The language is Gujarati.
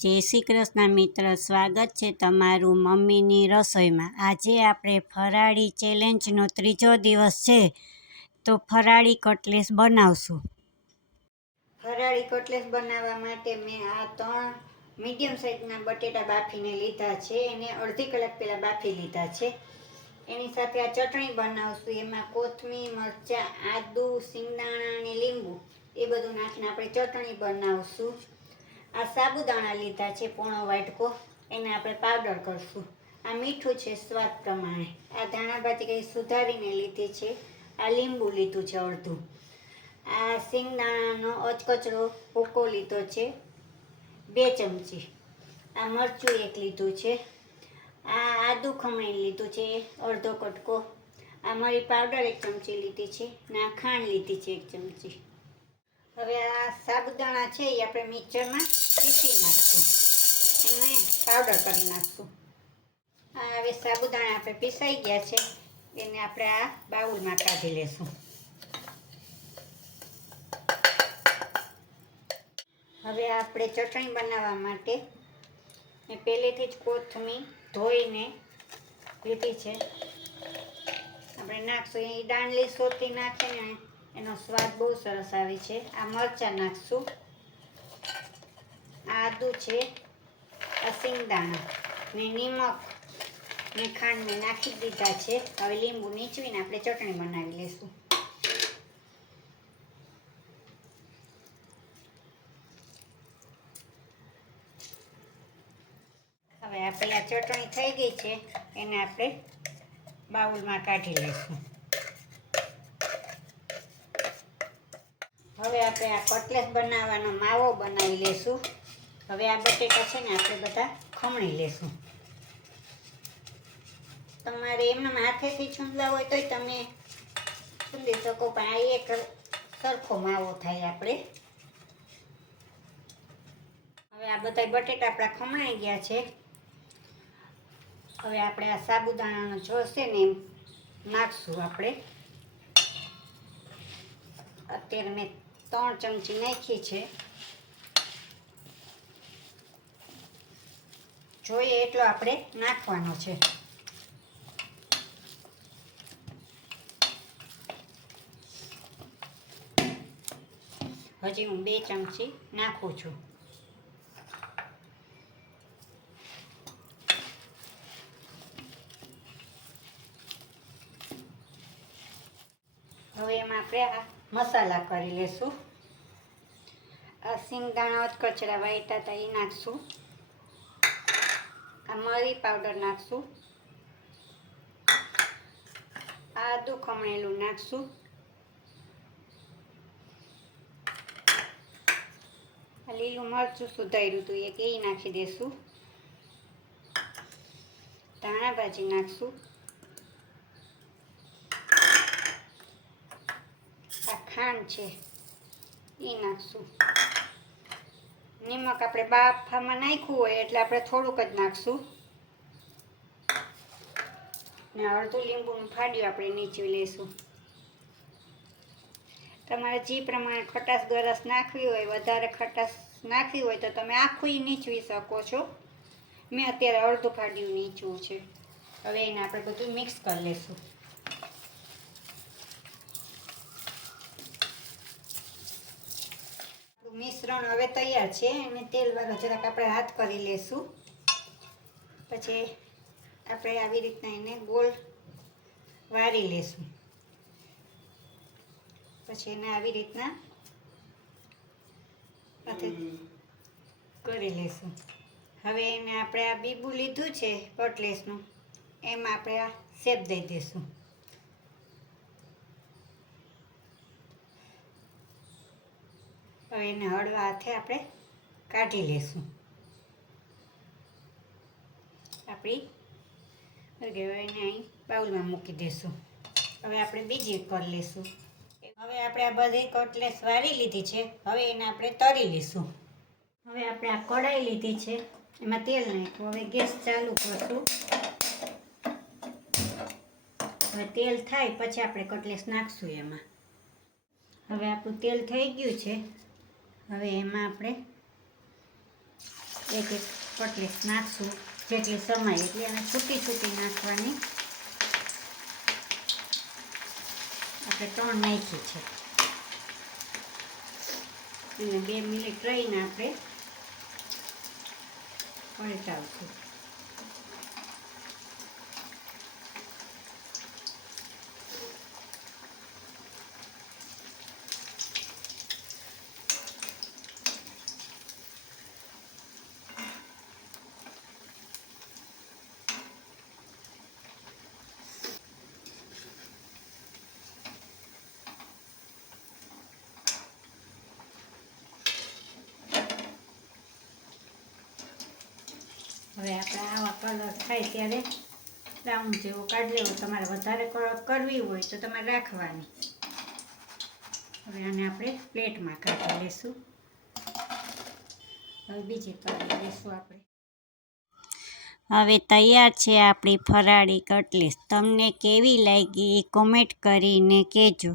જય શ્રી કૃષ્ણ મિત્ર, સ્વાગત છે તમારું મમ્મીની રસોઈમાં। આજે આપણે ફરાળી ચેલેન્જનો ત્રીજો દિવસ છે, તો ફરાળી કટલેસ બનાવશું। ફરાળી કટલેસ બનાવવા માટે મેં આ 3 મીડિયમ સાઇઝના બટેટા બાફીને લીધા છે, એને અડધી કલાક પહેલાં બાફી લીધા છે। એની સાથે આ ચટણી બનાવશું, એમાં કોથમીર, મરચાં, આદુ, સિંગદાણા અને લીંબુ એ બધું નાખીને આપણે ચટણી બનાવશું। આ સાબુદાણા લીધા છે પોણો વાટકો, એને આપણે પાવડર કરશું। આ મીઠું છે સ્વાદ પ્રમાણે। આ ધાણા ભાજી કંઈ સુધારીને લીધી છે। આ લીંબુ લીધું છે અડધું। આ સિંગદાણાનો અધકચરો ભૂકો લીધો છે 2 ચમચી। આ મરચું 1 લીધું છે। આ આદુ ખમણી લીધું છે અડધો કટકો। આ મરી પાવડર 1 ચમચી લીધી છે ને આ ખાંડ લીધી છે 1 ચમચી। હવે આ સાબુદાણા છે એ આપણે મિક્સરમાં પીસી નાખશું, એને પાવડર કરી નાખશું। આ હવે સાબુદાણા આપણે પીસાઈ ગયા છે, એને આપણે આ બાઉલમાં કાઢી લેશું। હવે આપણે ચટણી બનાવવા માટે મેં પહેલેથી જ કોથમીર ધોઈને લીધી છે, આપણે નાખશું। એ દાંડલી સોતી નાખીને એનો સ્વાદ બહુ સરસ આવે છે। આ મરચાં નાખશું, આદુ છે, આ સિંગદાણા ને નિમક ને ખાંડ મેં નાખી દીધા છે। હવે લીંબુ નીચવીને આપણે ચટણી બનાવી લઈશું। હવે આપણે આ ચટણી થઈ ગઈ છે, એને આપણે બાઉલમાં કાઢી લઈશું। હવે આપણે આ કટલેસ બનાવવાનો માવો બનાવી લઈશું। હવે આ બટેટા છે ને આપણે બધા ખમણી લેશું। તમારે એમના હાથેથી છૂંદલા હોય તોય તમે છૂંદી શકો, પણ આ એક સરખો માવો થાય આપણે। હવે આ બધા બટેટા આપણા ખમણાઈ ગયા છે। હવે આપણે આ સાબુદાણાનો જોશ છે ને એમ નાખશું આપણે। અત્યારે મેં 3 ચમચી નાખી છે, જોઈએ એટલો આપણે નાખવાનો છે। હજી હું 2 ચમચી નાખું છું। હવે એમાં આપણે આ મસાલા કરી લેશું। આ સિંગદાણા અધકચરા વાટ્યા હતા એ નાખશું। આ મરી પાવડર નાખશું। આદુ ખમણેલું નાખશું। આ લીલું મરચું સુધાર્યું હતું એક એ નાખી દેશું। ધાણા ભાજી નાખશું। આ ખાંડ છે એ નાખશું। નિમક આપણે બાફામાં નાખ્યું હોય એટલે આપણે થોડુંક જ નાખશું, ને અડધું લીંબુનું ફાડ્યું આપણે નીચવી લઈશું। તમારે જે પ્રમાણે ખટાશ ગરસ નાખવી હોય, વધારે ખટાશ નાખવી હોય તો તમે આખું નીચવી શકો છો। મેં અત્યારે અડધું ફાડ્યું નીચવું છે। હવે એને આપણે બધું મિક્સ કરી લઈશું। મિશ્રણ હવે તૈયાર છે, અને તેલવાળો જરાક આપણે હાથ કરી લઈશું। પછી આપણે આવી રીતના એને ગોળ વારી લઈશું। પછી એને આવી રીતના કરી લઈશું। હવે એને આપણે આ બીબું લીધું છે કટલેસનું, એમાં આપણે આ શેપ દઈ દઈશું। હવે એને હળવા હાથે આપણે કાઢી લઈશું। આપણી હવે એને અહીં બાઉલમાં મૂકી દઈશું। હવે આપણે બીજી કરી લઈશું। હવે આપણે આ બધી કટલેસ વારી લીધી છે, હવે એને આપણે તળી લઈશું। હવે આપણે આ કઢાઈ લીધી છે, એમાં તેલ નાખ્યું। હવે ગેસ ચાલુ કરશું। હવે તેલ થાય પછી આપણે કટલેસ નાખશું એમાં। હવે આપણું તેલ થઈ ગયું છે, હવે એમાં આપણે એક એક કટલેસ નાખશું જેટલી સમય એટલે એને છૂટી છૂટી નાખવાની. આપણે 3 નાખી છે અને 2 મિનિટ રહીને આપણે પલટાવશું. હવે આપણે આવા કલર થાય ત્યારે બ્રાઉન જેવો કાઢી લેવો. તમારે વધારે કરવી હોય તો તમારે રાખવાની. હવે આને આપણે પ્લેટમાં કાઢી લઈશું. હવે બીજી કાઢી લઈશું આપણે. હવે તૈયાર છે આપણી ફરાળી કટલેસ. તમને કેવી લાગી એ કોમેન્ટ કરીને કહેજો.